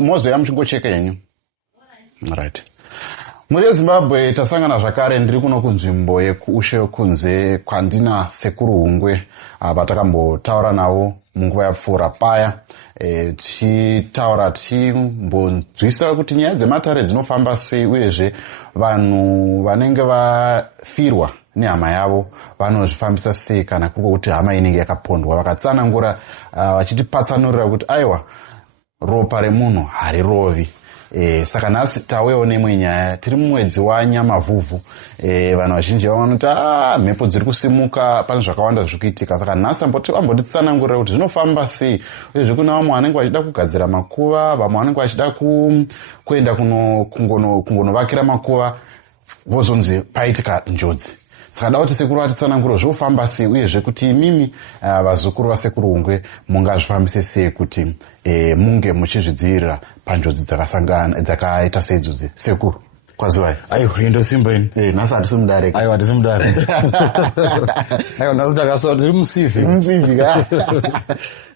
mozoya muchingocheka henyu. Right. Muri Zimbabwe tasangana zvakare ndiri kuno kunzvimbo yekuushe kunze kwandina sekuru Hungwe vatakambotaura navo munguva yapfuura paya tichitaura tichimbonzwisa kuti nyaya dzematare dzinofamba sei uyezve vanhu vanenge vafirwa nehama yavo vanozvifambisa sei kana kuri kuti hama inenge yakapondwa vakatsanangura vachitipatsanurira kuti aiwa ropa remunhu harirovi. Saka nhasi tauyawo nemwe nyaya tiri mumwedzi waNyamavhuvhu. Vanhu vazhinji vanoti mhepo dziri kusimuka pane zvakawanda zviri kuitika. Saka nhasi ambotitsanangurira kuti zvinofamba sei uyezve kuna vamwe vanenge vachida kugadzira makuva, vamwe vanenge vachida kuenda kungonovakira makuva vozonzi paitika njodzi. Saka da kuti sekuru atitsanangurira zvofamba sei uyezve kuti imimi vazukuru vasekuru Hungwe mungazvifambise sei kuti munge muchizvidzivirira panjodzi dzakaita seidzodzi. Sekuru, kwazivai? Aiwa, indosimba ini. Nhasi hatisi mudareka. Aiwa, hatisi mudareka. Aiwa, nhasi takasawa tiri musivi. Musivi ka.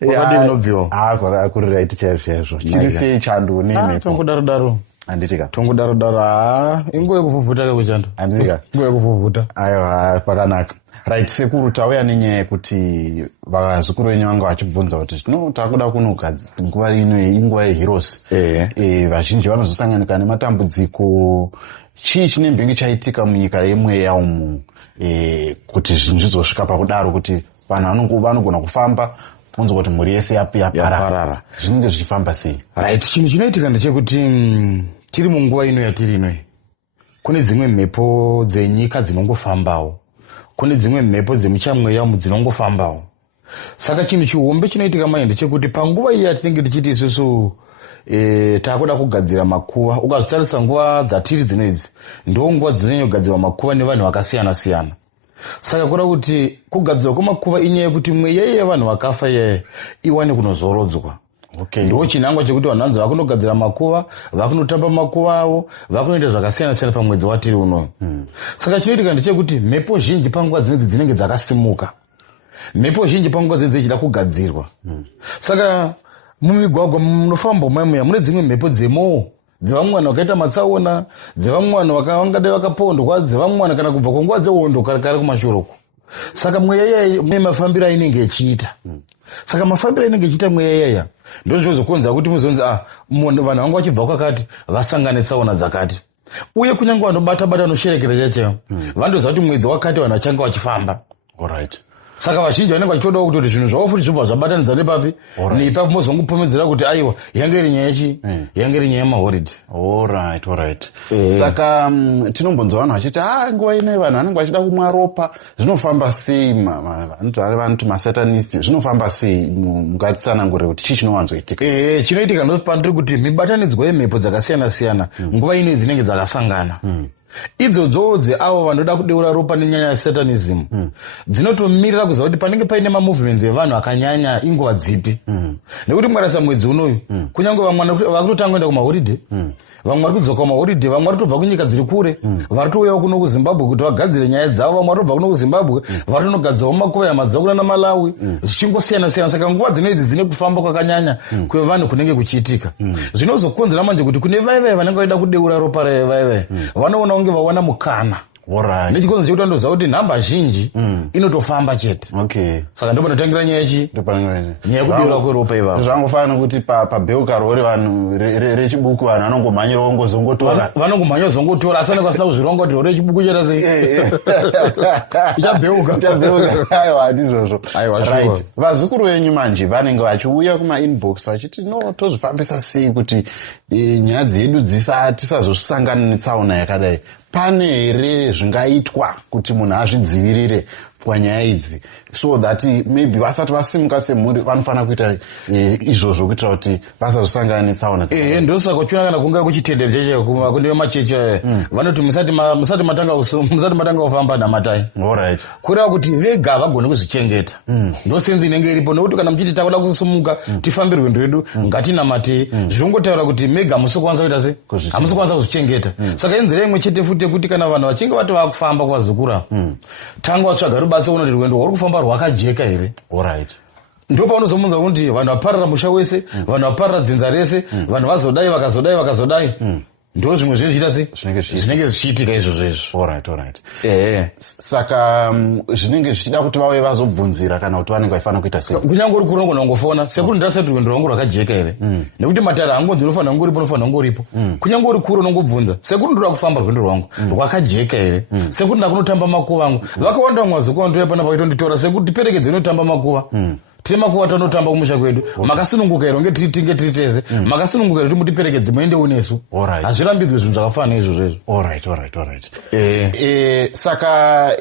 Wakadi unobviwa. Kwakurirai chaizvo. Chiri sei chando nemhepo? Tongodaro. Handitika. Tongodaro. Inguva yekuvhuvhuta kekuchando. Handitika. Inguva yekuvhuvhuta. Aiwa, pakanaka. Right, sekuru tauya nenyaya yekuti vazukuru venyu vanga vachibvunza kuti takuda kunogadzira nguva ino inguva yeHeroes. Vazhinji vanozosanganika nematambudziko. Chii chinembengi chaitika munyika yemweya umu kuti zvinhu zvizosvika pakudaro kuti vanhu vanogona kufamba kunzwa kuti mhuri yese yaparara. Zvinenge zvichifamba sei? Right, chinhu chinoitika ndechekuti tiri munguva ino yatiri inoyi kune dzimwe mhepo dzenyika dzinongofambawo, kune dzimwe mhepo dzemuchamweya umu dzinongofambawo. Saka chinhu chihombe chinoitika mai ndechekuti panguva iyi yatinenge tichiti isusu takuda kugadzira makuva, ukazvitarisa nguva dzatiri dzinoidzi ndo nguva dzinonyanya kugadzirwa makuva nevanhu vakasiyana siyana. Saka kura kuti kugadzirwa kwemakuva inyaya yekuti mweya yevanhu vakafa iye iwane kunozorodzwa. Ndo chinangwa chekuti vanhu vanzi vakunogadzira makuva, vakunotamba makuva avo, vakunoita zvakasiyana siyana pamwedzi watiri unoyu. Saka chinoitika ndechekuti mhepo zhinji panguva dzinedzi dzinenge dzakasimuka, mhepo zhinji panguva dzinedzi dzichida kugadzirwa. Saka mumigwagwa munofamba mweya mune dzimwe mhepo dzemoo, dzevamwe vanhu vakaita matsaona, dzevamwe vanhu vangadai vakapondwa, dzevamwe vanhu kana kubva kunguva dzehondo kare kumashoroko. Saka mweya iyaya mune mafambiro ainenge ichiita. Saka mafambiro ainenge ichiita mweya iyaya ndozvinozokonza kuti muzonzi vanhu vangu vachibva kwakati vasangane tsaona dzakati. Uye kunyange vanobata vanosherekera chacho vandoziva kuti mwedzi wakati vanhu vachanga vachifamba. Alright. Saka vazhinji vanenge vachitodawo kuti zvinhu zvavo futi zvobva zvabatanidza nepapi neipapo mozongopomedzera kuti aiwa yange iri nyaya chi yange iri nyaya yemahoridhe. Alright. Saka tinombonzwa vanhu vachiti nguva ino vanhu vanenge vachida kumwa ropa zvinofamba sei, vanoti masatanist zvinofamba sei? Mungatitsanangurire kuti chii chinowanzoitika? Chinoitika ndopandiri kuti mibatanidzwa yemhepo dzakasiyana siyana nguva ino dzinenge dzakasangana. Idzodzo dzeavo vanoda kudeura ropa nenyaya yesatanism dzinotomirira kuziva kuti panenge paine mamovements evanhu akanyanya inguva dzipi. Nekuti mwarasa mwedzi unoyu kunyange vamwe vakutotanga kuenda kumahoridhe, vamwe vari kudzoka kumahoridhe, vamwe vari tobva kunyika dziri kure vari touyawo kuno kuZimbabwe kuti vagadzire nyaya dzavo, vamwe vari tobva kuno kuZimbabwe vari tonogadzirawo makuva yamadzavo kuna naMalawi zvichingosiyana siyana. Saka nguva dzinoidzi dzine kufamba kwakanyanya kwevanhu kunenge kuchiitika zvinozokonzera manje kuti kune vaivai vanenge vaida kudeura ropa revaivai vanoona kunge vawana mukana. Nechikonzo chekuti vanoziva kuti nhamba zhinji inotofamba chete. Saka ndipo panotangira nyaya chi nyaya yekudeura kweropa ivavo. Zvangofanira kuti pabheuka rori vanhu rechibuku vanhu vanongomhanyira vanongomhanya zongotora asi anenge asina kuzvironga kuti rori rechibuku cheta sei ichabheuka. Aiwa handizvozvo. Right. Vazukuru venyu manje vanenge vachiuya kuma-inbox vachiti tozvifambisa sei kuti nyaya dzedu tisazosangana netsaona yakadai. Pane here zvingaitwa kuti munhu azvidzivirire panyaya idzi so that maybe vasati vasimuka semhuri vanofanira kuita izvozvo kuitira kuti vasazosangana netsaona? Ndosaka uchiona kana kunge kuchitendero cheche kune machechi vanoti musati matanga kufamba namatai. Kureva kuti vega vagone kuzvichengeta ndosenzi inenge iripo, nekuti kana muchiti takuda kusumuka tifambe rwendo rwedu ngatinamate zvinongotaura kuti mega hamusokwanisa kuita se hamusokwanisa kuzvichengeta. Saka inzira imwe chete futi yekuti kana vanhu vachinge vati vakufamba kwazukura tanga vatsvaga rubatsiro kuti rwendo rwari kufamba rwakajeka here. ndopa unozomunza kuti vanhu vaparara musha wese, vanhu vaparara dzinza rese, vanhu vazodai vakazodai. Ndo zvimwe zvichiita sei? Zvinenge zvichiitika izvozvo izvo. Alright. Saka zvinenge zvichida kuti vave vazobvunzira kana kuti vanenge vaifana kuita sei. Kunyange uri kurongo nongofona, sekuru ndasati rwendo rwangu rwakajeka here. Nekuti matara angonzi unofana kunge uripo unofana kunge uripo. Kunyange uri kure unongobvunza, sekuru ndoda kufamba rwendo rwangu rwakajeka here. Sekuru ndakunotamba makuva angu. Vakawanda mwazuko ndouya pana pachitonditora sekuru tiperekedze unotamba makuva. Tine makuva tanotamba kumusha kwedu. Makasununguka here tiri tese. Makasununguka here mutiperekedze muende unesu. Hazvirambidzwe zvinhu zvakafana izvozvo izvo. Alright. Saka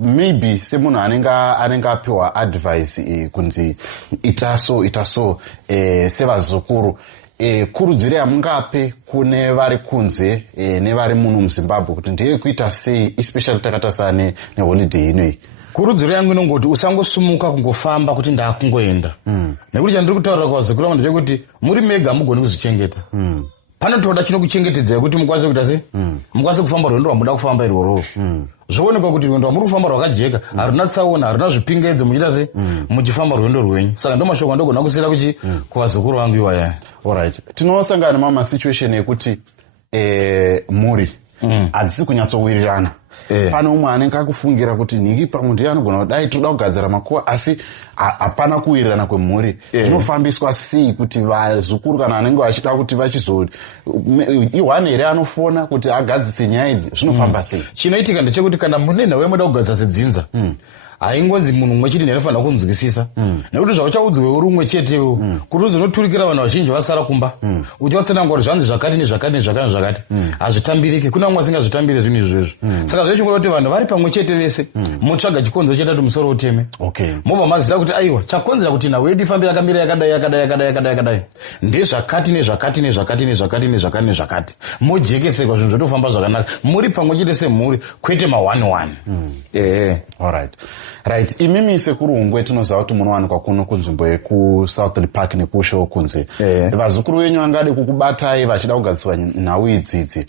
maybe semunhu anenge apiwa advice kunzi itaso sevazukuru kurudziro yamungape kune vari kunze nevari muno muZimbabwe kuti ndeye kuita sei, especially takatasana neholiday inoyi. Kurudziro yangu inongoti usangosumuka kungofamba kuti ndakungoenda. Nekuti chandiri kutaura kwazukuru vangu ndechekuti muri mega mugoni kuzvichengeta. Panotoda chinokuchengetedzai kuti mukwanise kuita sei? Mukwanise kufamba rwendo rwamuda kufamba irworwo. Zvoonekwa kuti rwendo rwamuri kufamba rwakajeka, haruna tsaona, haruna zvipingedzo, muchiita sei? Muchifamba rwendo rwenyu. Saka ndo mashoko andogona kusiyira kuti kuvazukuru vangu iwaya. Alright. Tinosangana mama situation yekuti muri hadzisi kunyatsowirirana. Pano umwe anenge akufungira kuti nhingi pamwe ndiye anogona kudai toda kugadzira makuva asi hapana kuwirirana kwemhuri. Inofambiswa sei kuti vazukuru kana anenge vachida kuti iwane here anofona kuti agadzise nyaya idzi zvinofamba sei? Chinoitika ndechekuti kana mune nhau yemuda kugadzira sedzinza haingonzi munhu umwe chete ndinofanira kunzwisisa. Nekuti zvauchaudzwe uri umwe chetewo kuti uzonoturikira vanhu vazhinji vasara kumba uchivatsanangura kuti zvanzi zvakati nezvakati hazvitambiriki. Kuna umwe asingazvitambire zvinhu izvozvo. Saka zvechingura kuti vanhu vari pamwe chete vese motsvaga chikonzero chetatu musoro uteme. Mobva maziva kuti aiwa chakonzera kuti nhau yedu ifambe yakamira yakadai ndezvakati. Mojekeserwa zvinhu zvotofamba zvakanaka. Muri pamwe chete semhuri kwete ma1-1. Right. Imimi sekuru Hungwe tinoziva kuti munowanikwa kuno kunzvimbo yeku-Southern Park nekushewo kunze. Vazukuru venyu vangade kukubatai vachida kugadziswa nhau idzidzi.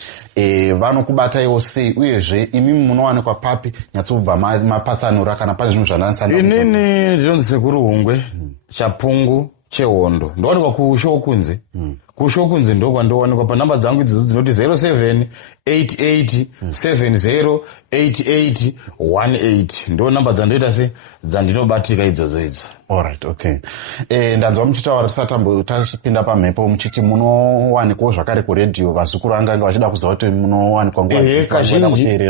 Vanokubataiwo sei uyezve imimi munowanikwa papi nyatsobva mapatsanura kana pane zvinhu zvandanisana? Inini ndinonzi sekuru Hungwe chapungu chehondo. Ndowanikwa kushewo kunze. Kushewo kunze ndokwandowanikwa panhamba dzangu idzodzo dzinoti 0788708818 ndo namba dzandoita se dzandinobatika idzodzo idzo. Alright, okay. Ndanzwa muchitaura tachipinda pamhepo muchiti munowanikwa zvakare kuredhiyo vazukuru angange vachida kuziva kuti munowanikwa nguva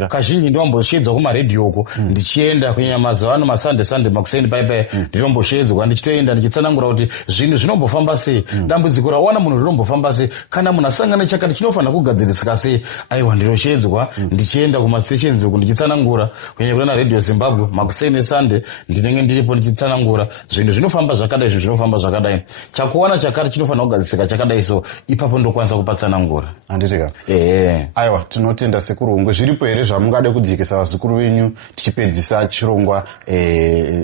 kazhinji ndombosheedzwa kumaredhiyoko ndichienda kunyanya mazuva ano masande makusendi paipai ndinomboshedzwa ndichitoenda ndichitsanangura kuti zvinhu zvinombofamba sei, dambudziko rawana munhu rinombofamba sei, kana munhu asangana chakati chinofanira kugadzirisika sei. Aiwa ndinoshedzwa ndichienda kumastations uku ndichitsanangura kunyanya kuna Radio Zimbabwe makusendi sande ndinenge ndiripo ndichitsanangura zvinhu zvinofamba zvakadai, zvinhu zvinofamba zvakadai, chakuwana chakati chinofanira kugadzirisika chakadai, so ipapo ndokwanisa kupatsanangura. Handitika. Aiwa tinotenda sekuru Hungwe. Zviripo here zvamungade kujekesa vazukuru venyu tichipedzisa chirongwa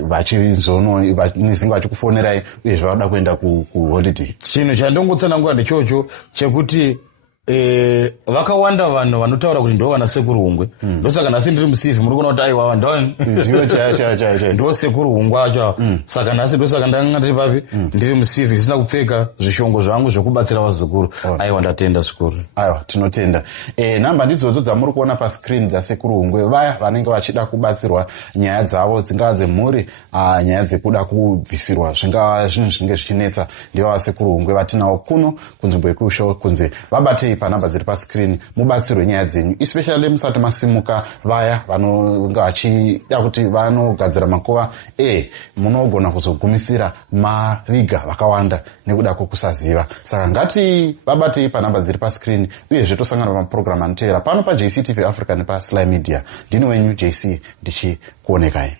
vachizono vachikufonerai uyezve vada kuenda kuholiday? Chinhu chandongotsanangura ndechocho chekuti vakawanda vanhu vanotaura kuti ndo vana sekuru Hungwe. Ndosaka nhasi ndiri musifi muri kuona kuti aiwa ndani ndiwo chaya ndo sekuru Hungwe acho. Saka nhasi ndosaka ndanga ndiri papi ndiri musifi ndisina kupfeka zvishongo zvangu zvokubatsira vazukuru. Aiwa ndatenda zvikuru. Aiwa tinotenda. Namba ndidzodzo dzamuri kuona pascreen dzasekuru Hungwe. Vaya vanenge vachida kubatsirwa nyaya dzavo dzingava dzemhuri, nyaya dzekuda kubvisirwa zvingava zvinhu zvinenge zvichinetsa, ndiva vasekuru Hungwe vatinawo kuno kunzvimbo yekushewo kunze. Vabatei panhamba dziri pascreen mubatsirwe nyaya dzenyu, especially musati masimuka. Vaya vanonga vachida kuti vanogadzira makuva munogona kuzogumisira maviga vakawanda nekuda kwekusaziva. Saka ngati vabatei panhamba dziri pascreen uyezve tosangana pamapurogiramu anoteera pano paJC TV Africa nepaSly Media. Ndini wenyu JC ndichikuonekai.